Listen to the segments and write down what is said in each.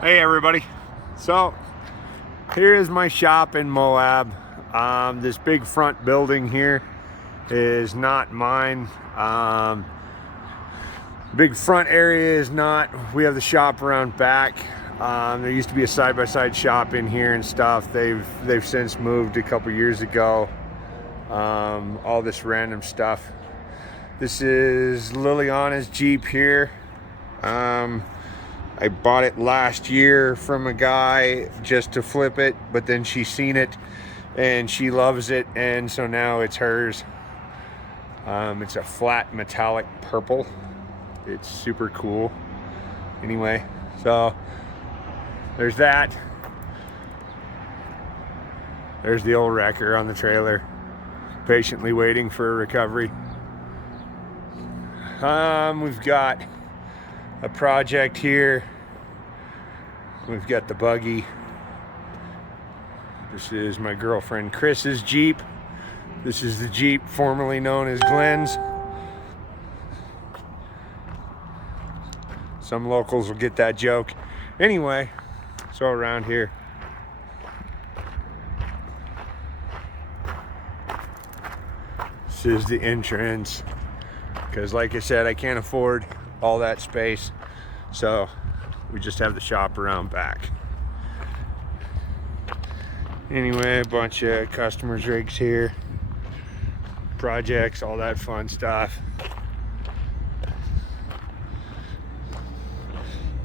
Hey everybody, so here is my shop in Moab. This big front building here is not mine. Big front area is not. We have the shop around back. There used to be a side-by-side shop in here and stuff. They've since moved a couple years ago. All this random stuff. This is Liliana's Jeep here. I bought it last year from a guy just to flip it, but then she seen it and she loves it, and so now it's hers. It's a flat metallic purple. It's super cool. Anyway, so there's that. There's the old wrecker on the trailer, patiently waiting for a recovery. We've got a project here. We've got the buggy. This is my girlfriend Chris's Jeep. This is the Jeep formerly known as Glenn's. Some locals will get that joke. Anyway, so around here, this is the entrance, because like I said, I can't afford all that space, so we just have the shop around back. Anyway, a bunch of customers' rigs here, projects, all that fun stuff.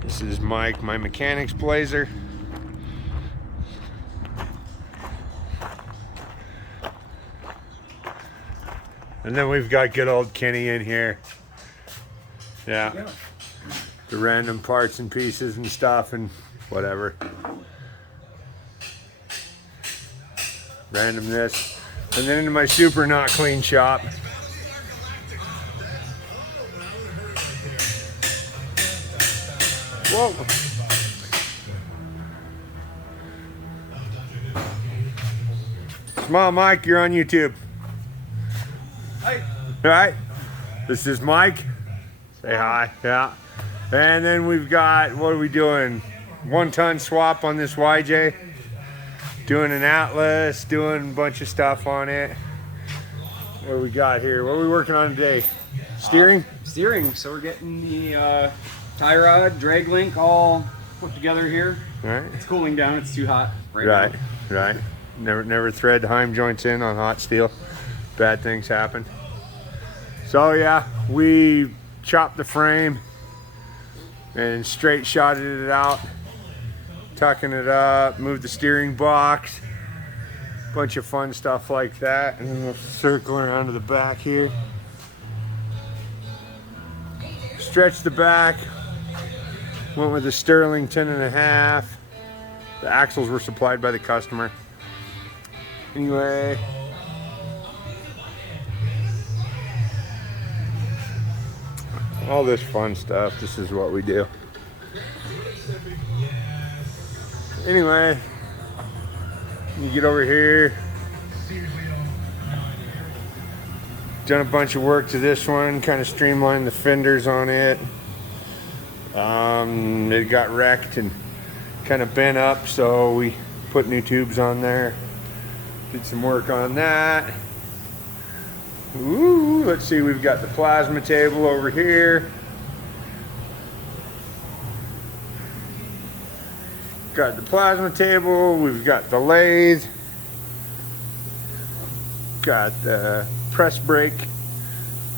This is Mike, my mechanics blazer. And then we've got good old Kenny in here. Yeah. The random parts and pieces and stuff and whatever. Randomness. And then into my super not clean shop. Whoa. Smile Mike, you're on YouTube. Hi. All right. This is Mike. Say hi. Yeah. And then we've got, what are we doing? 1 ton swap on this YJ. Doing an Atlas, doing a bunch of stuff on it. What do we got here? What are we working on today? Steering? Steering. So we're getting the tie rod, drag link all put together here. All right. It's cooling down. It's too hot Right, now. right. Never thread Heim joints in on hot steel. Bad things happen. So yeah, we chopped the frame and straight shotted it out, tucking it up, moved the steering box, bunch of fun stuff like that. And then we'll circle around to the back here. Stretch the back, went with a Sterling 10.5. The axles were supplied by the customer. Anyway, all this fun stuff, this is what we do. Anyway, you get over here. Done a bunch of work to this one, kind of streamlined the fenders on it. It got wrecked and kind of bent up, so we put new tubes on there. Did some work on that. Ooh, let's see, we've got the plasma table over here. Got the plasma table, we've got the lathe. Got the press brake,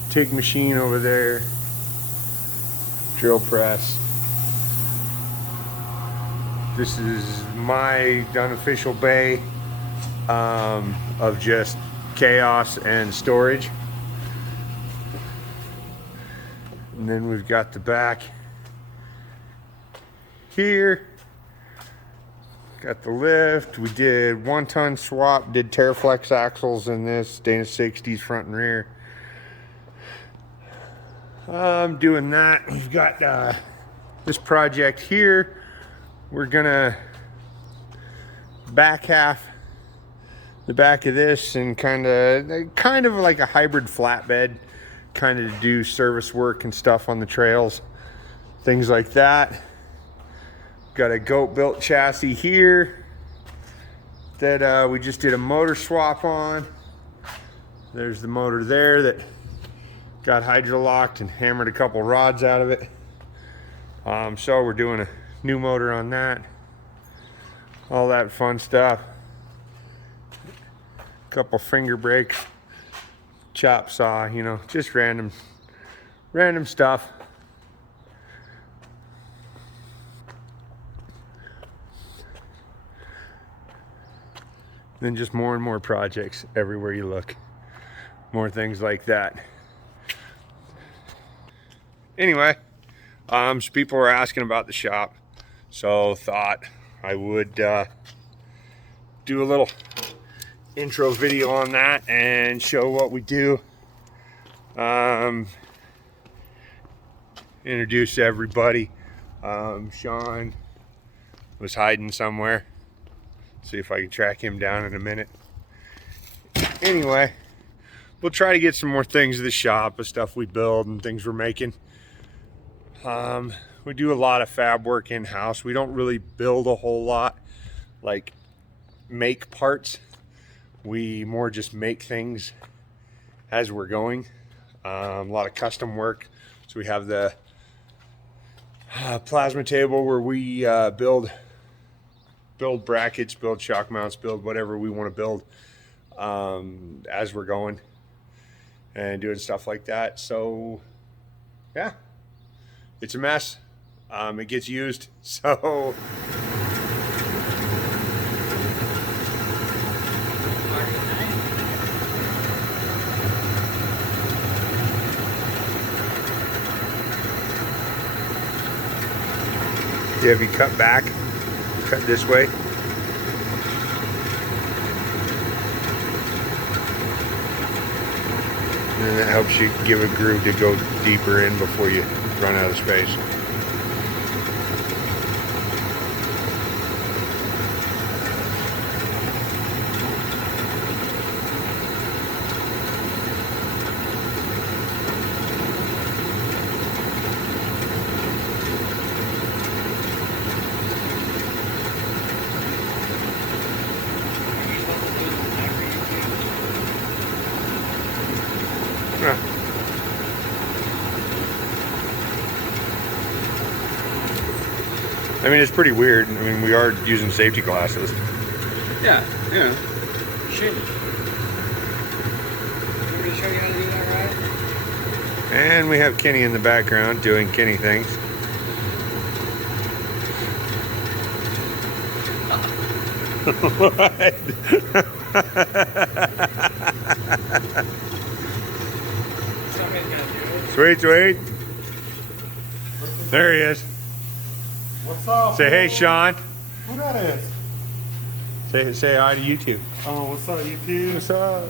TIG machine over there. Drill press. This is my unofficial bay of just chaos and storage. And then we've got the back here. Got the lift. We did 1 ton swap, did Terraflex axles in this, Dana 60s front and rear. I'm doing that. We've got this project here. We're gonna back half the back of this and kind of like a hybrid flatbed, kind of do service work and stuff on the trails, things like that. Got a goat built chassis here that we just did a motor swap on. There's the motor there that got hydrolocked and hammered a couple rods out of it. So we're doing a new motor on that. All that fun stuff. Couple finger brakes, chop saw, you know, just random stuff. Then just more and more projects everywhere you look. More things like that. Anyway, so people were asking about the shop, so thought I would do a little intro video on that and show what we do. Introduce everybody. Sean was hiding somewhere. See if I can track him down in a minute. Anyway, we'll try to get some more things to the shop, of stuff we build and things we're making. We do a lot of fab work in-house. We don't really build a whole lot, like make parts. We more just make things as we're going. A lot of custom work. So we have the plasma table where we build brackets, build shock mounts, build whatever we want to build as we're going and doing stuff like that. So yeah, it's a mess. It gets used, so have you cut back? Cut this way. And that helps you give a groove to go deeper in before you run out of space. I mean, it's pretty weird. I mean, we are using safety glasses. Yeah. Should. Want me to show you how to do that, right? And we have Kenny in the background doing Kenny things. What? Sweet. There he is. What's up? Say hey, Sean. Who that is? Say hi to YouTube. Oh, what's up, YouTube? What's up?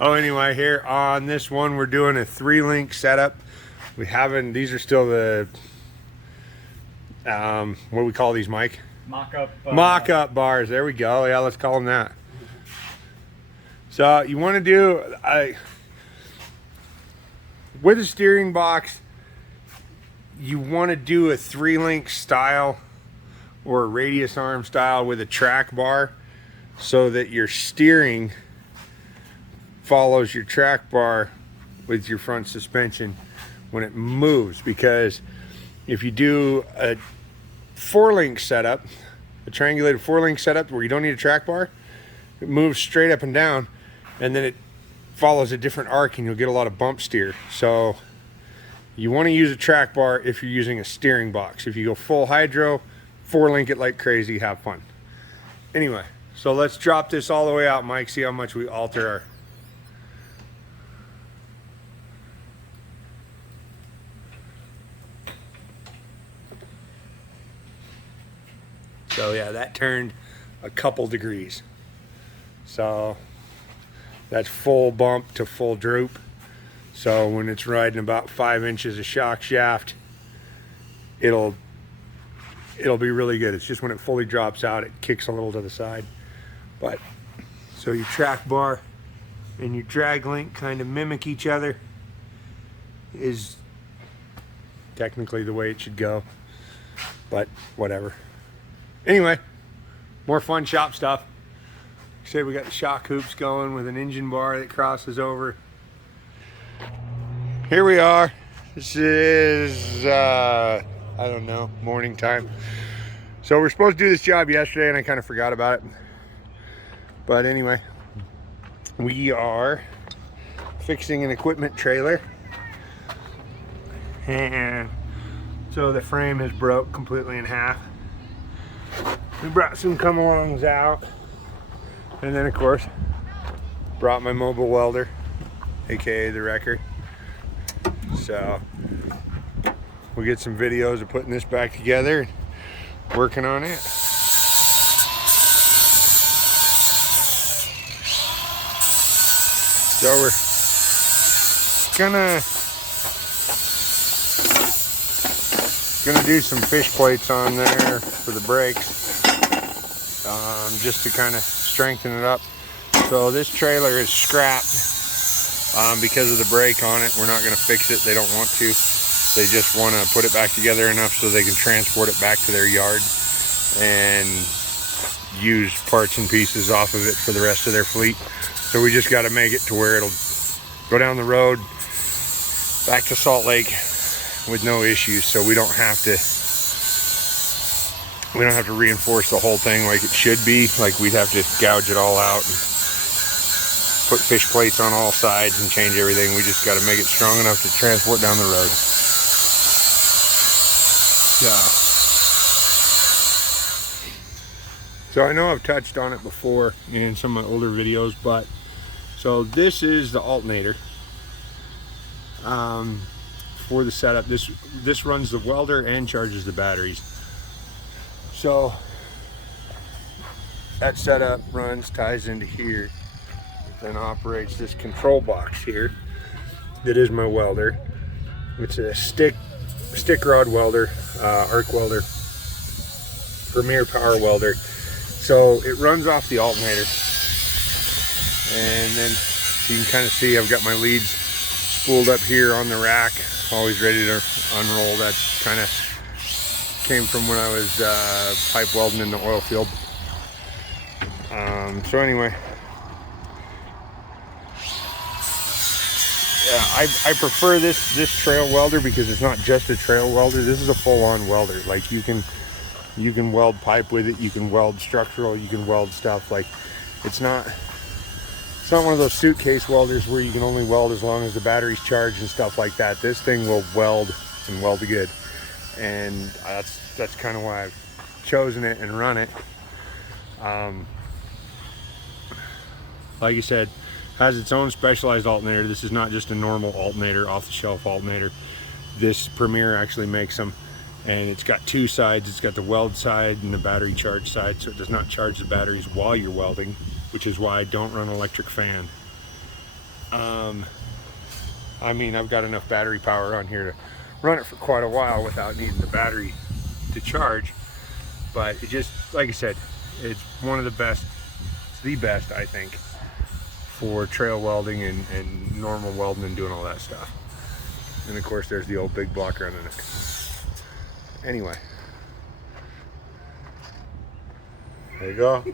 Anyway, here on this one, we're doing a 3-link setup. These are still the, what do we call these, Mike? Mock-up bars. There we go. Yeah, let's call them that. So you want to do, with a steering box, you want to do a 3-link style or a radius arm style with a track bar so that your steering follows your track bar with your front suspension when it moves. Because if you do a 4-link setup, a triangulated 4-link setup where you don't need a track bar, it moves straight up and down, and then it follows a different arc and you'll get a lot of bump steer. So you want to use a track bar if you're using a steering box. If you go full hydro, 4-link it like crazy, have fun. Anyway, so let's drop this all the way out, Mike, see how much we alter our... So yeah, that turned a couple degrees. So that's full bump to full droop. So when it's riding about 5 inches of shock shaft, it'll be really good. It's just when it fully drops out, it kicks a little to the side. But so your track bar and your drag link kind of mimic each other, is technically the way it should go, but whatever. Anyway, more fun shop stuff. Say we got the shock hoops going with an engine bar that crosses over. Here we are. This is I don't know, morning time. So we're supposed to do this job yesterday and I kind of forgot about it. But anyway, we are fixing an equipment trailer. And so the frame has broke completely in half. We brought some come-alongs out. And then of course, brought my mobile welder, aka the wrecker. So we'll get some videos of putting this back together and working on it. So we're gonna do some fish plates on there for the brakes, just to kind of strengthen it up. So this trailer is scrapped because of the brake on it. We're not going to fix it. They don't want to. They just want to put it back together enough so they can transport it back to their yard and use parts and pieces off of it for the rest of their fleet. So we just got to make it to where it'll go down the road back to Salt Lake with no issues, so we don't have to reinforce the whole thing like it should be. Like we'd have to gouge it all out and put fish plates on all sides and change everything. We just got to make it strong enough to transport down the road. So I know I've touched on it before in some of my older videos, but so this is the alternator for the setup. This runs the welder and charges the batteries. So that setup ties into here, then operates this control box here that is my welder. It's a stick rod welder, arc welder, Premier power welder. So it runs off the alternator, and then you can kind of see I've got my leads spooled up here on the rack, always ready to unroll. That's kind of came from when I was pipe welding in the oil field. So anyway, yeah, I prefer this trail welder because it's not just a trail welder. This is a full-on welder. Like you can weld pipe with it, you can weld structural, you can weld stuff. Like it's not one of those suitcase welders where you can only weld as long as the battery's charged and stuff like that. This thing will weld and weld good, and that's kind of why I've chosen it and run it. Like I said, has its own specialized alternator. This is not just a normal alternator, off-the-shelf alternator. This Premier actually makes them, and it's got two sides. It's got the weld side and the battery charge side, so it does not charge the batteries while you're welding, which is why I don't run an electric fan. I mean, I've got enough battery power on here to run it for quite a while without needing the battery to charge, but it just, like I said, it's one of the best, it's the best, I think, for trail welding and normal welding and doing all that stuff. And of course there's the old big block running it. Anyway, there you go.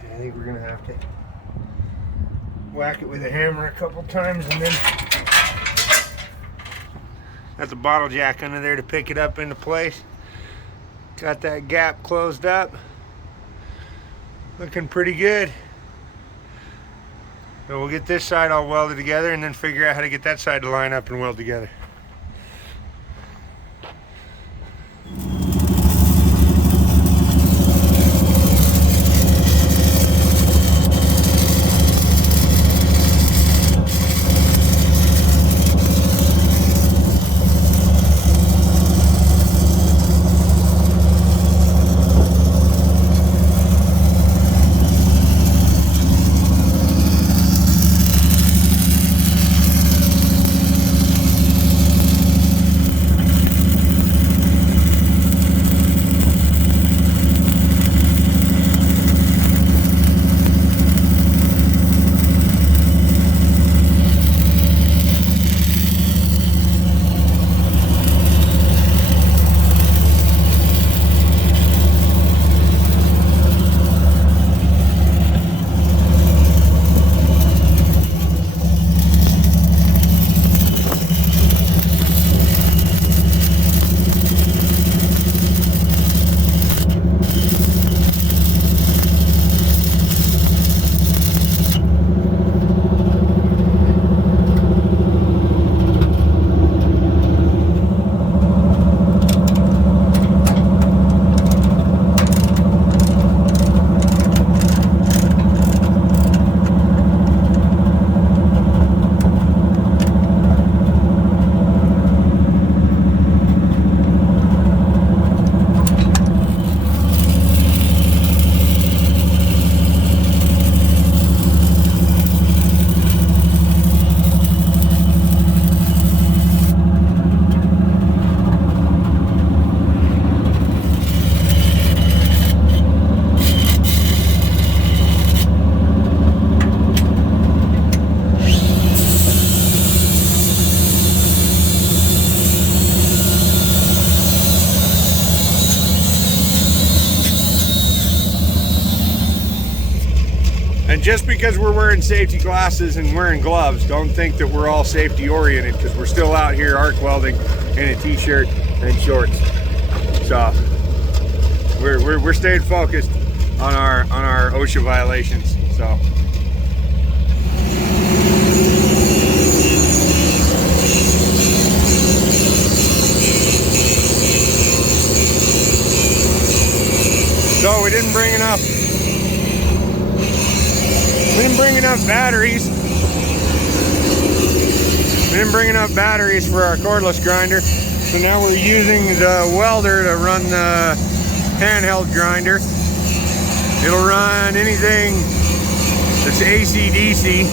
I think we're gonna have to whack it with a hammer a couple times, and then got the bottle jack under there to pick it up into place. Got that gap closed up. Looking pretty good. So we'll get this side all welded together and then figure out how to get that side to line up and weld together. And just because we're wearing safety glasses and wearing gloves, don't think that we're all safety oriented, because we're still out here arc welding in a t-shirt and shorts. So we're staying focused on our OSHA violations. So. So we didn't bring enough batteries. We didn't bring enough batteries for our cordless grinder. So now we're using the welder to run the handheld grinder. It'll run anything that's AC/DC.